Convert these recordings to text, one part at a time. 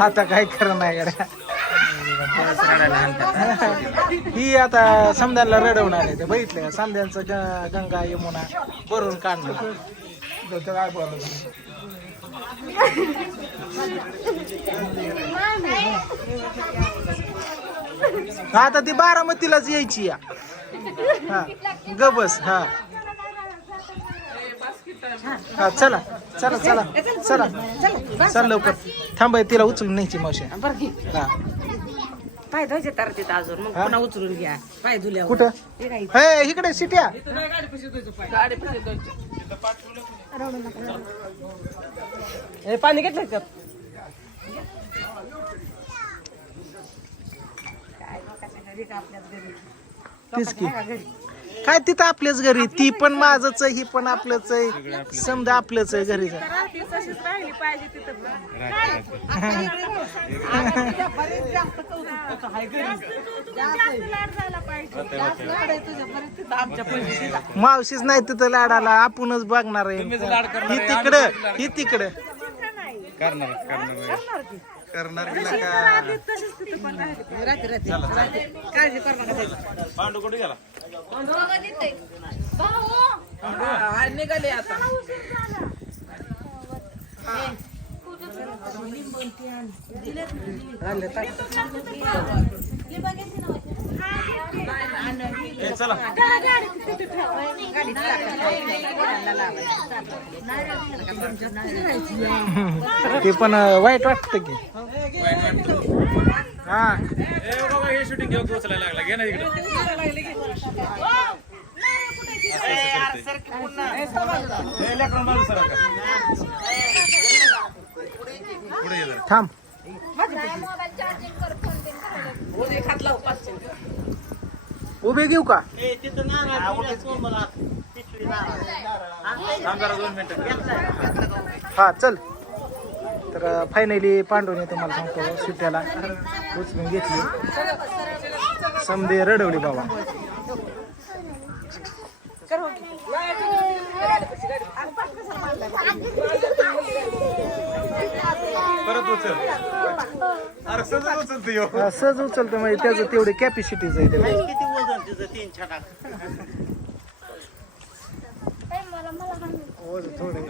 आता काय खरं नाही अरे ही आता समद्यांना रडवणार आहे ते. बघितलं का? समद्यांचं ग- गंगा यमुना भरून काढणार. तर काय बोलायचं आता ती बारामतीलाच यायची या. हा. गबस हा. हा चला चला चला चला चल लवकर. थांबाय तिला उचलून न्यायची मावशी. बरं घे. हा. पाय धुवायचे तर तिथं अजून. मग? पुन्हा उचलून घ्या. पाय धुल्यावर. कुठं? हे हे इकडे सिट्या हे पाणी घेतलं का? तीच की. काय तिथं आपल्याच घरी? ती पण माझच आहे ही पण आपलंच आहे. समजा आपलंच आहे घरी. मावशीच नाही तिथं लाडाला आपणच बघणार आहे. ही तिकडं ही तिकडं. करणार गेला का? तशीच तिथं पण निघाले आता ते पण वाईट वाटतं की. हा. हे शूटिंग घेऊन उचलायला लागला. घे ना इकडे. थांब. उभे घेऊ का? हा चल. तर फायनली पांडवने तुम्हाला सांगतो सुट्ट्याला उचलून घेतली. समधे रडवली बाबा. परत उचल. हा, सहज उचलतो म्हणजे त्याचं तेवढे कॅपॅसिटीच आहे त्याला.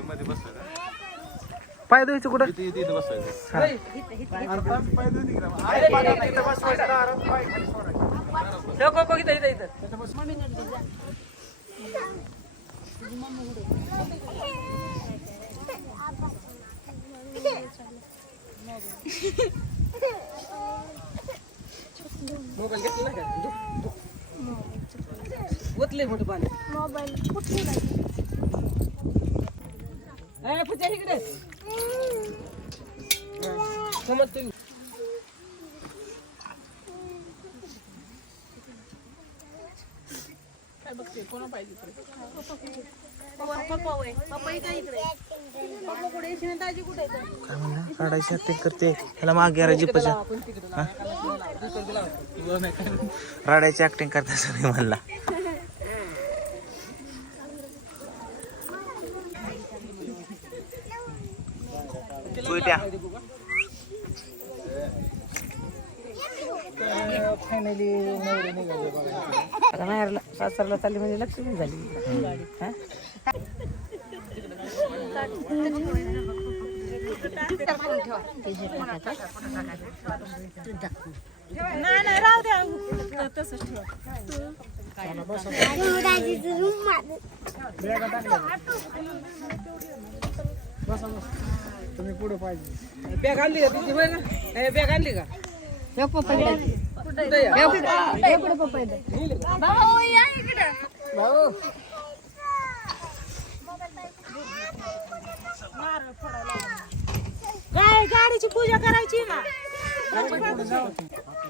मध्ये बसलं पाय द्यायचं कुठं? इथे इथे बसायचं. मोबाईल घेतला का? ओतले मोठं पाणी. ए, पूजा इकडे. हा, समज तुम्ही. काय म्हणला? काढायची ऍक्टिंग करते. ह्याला मागे राहायची पजा राडायची ऍक्टिंग करते सगळे म्हणला. फायनली निघाले बघा. आता माहेरला सासरला चालली म्हणजे लक्ष नाही झाली हा? तुम्ही पुढे पाहिजे. बॅग आणली का तुझी? बरं ए, बॅग आणली का? आहे? भाऊ काय गाडीची पूजा करायची ना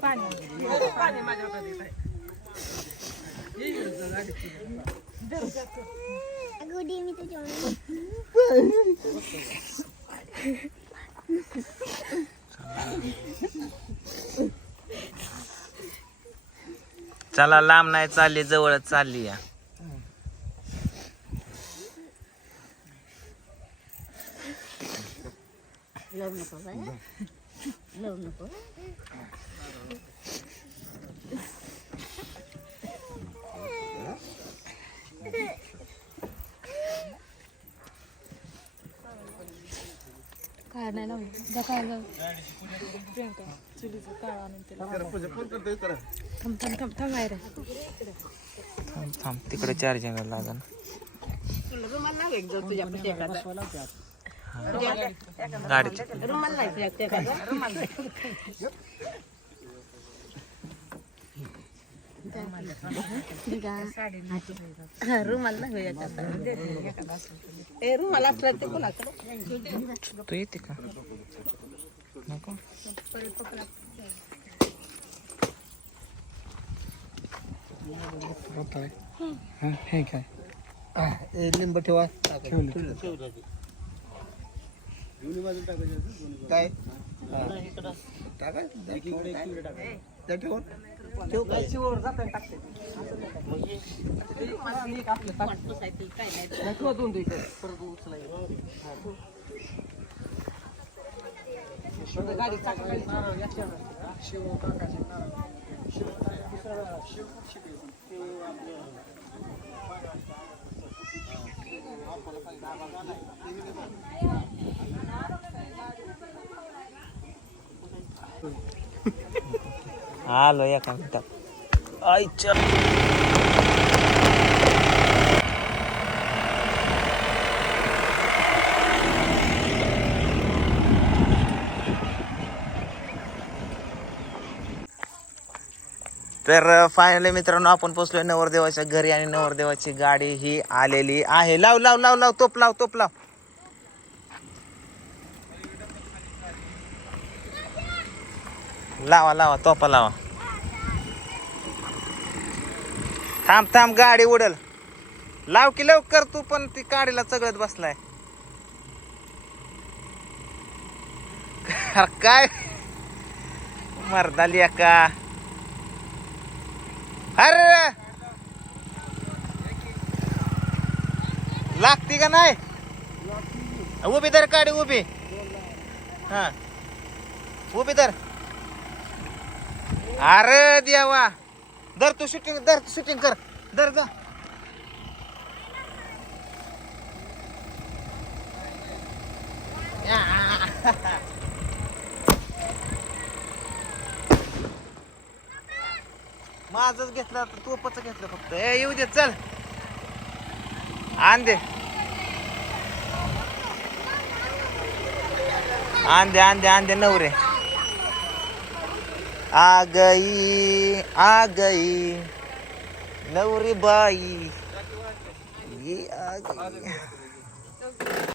पाणी. चला लांब नाही चालली जवळच चालली या नको बाया. नको काय नाही लावलं काय प्रियंका चुलीचं काळ आणून थांब थांब थांब थांब आहे रे थांब थांब तिकडे चार्जिंग लागन रुमाल लाव एक जण तुझ्या पाशी एखादा. गाडीची रुमाल नाही तुझ्या एखादा. रुमाल टाकायचं हा, रुमाल नाही एखादा. ए रुमाल असला ते कोणाकडे तू येते का नको हे काय लिंब ठेवा काय आलो एका मिनिटात आईच्या तर फायनली मित्रांनो आपण पोचलोय नवरदेवाच्या घरी आणि नवरदेवाची गाडी ही आलेली आहे. लाव लाव लाव लाव तोप लाव तोप लाव. लावा लावा तोपा लावा. थांब थांब गाडी उडल. लाव की लवकर तू पण ती गाडीला चगळत बसलाय. काय? मरदाली का अरे लागती का नाही? उभी तर गाडी उभी. हा. उभी तर अरे देवा. दर तू शूटिंग दर शूटिंग कर. दर जा माझच घेतला तर तोपच घेतलं फक्त. ए येऊ दे चल. आण दे. आण दे आण दे आण दे नवरे. आ गई आ गई नवरी बाई ये आ गई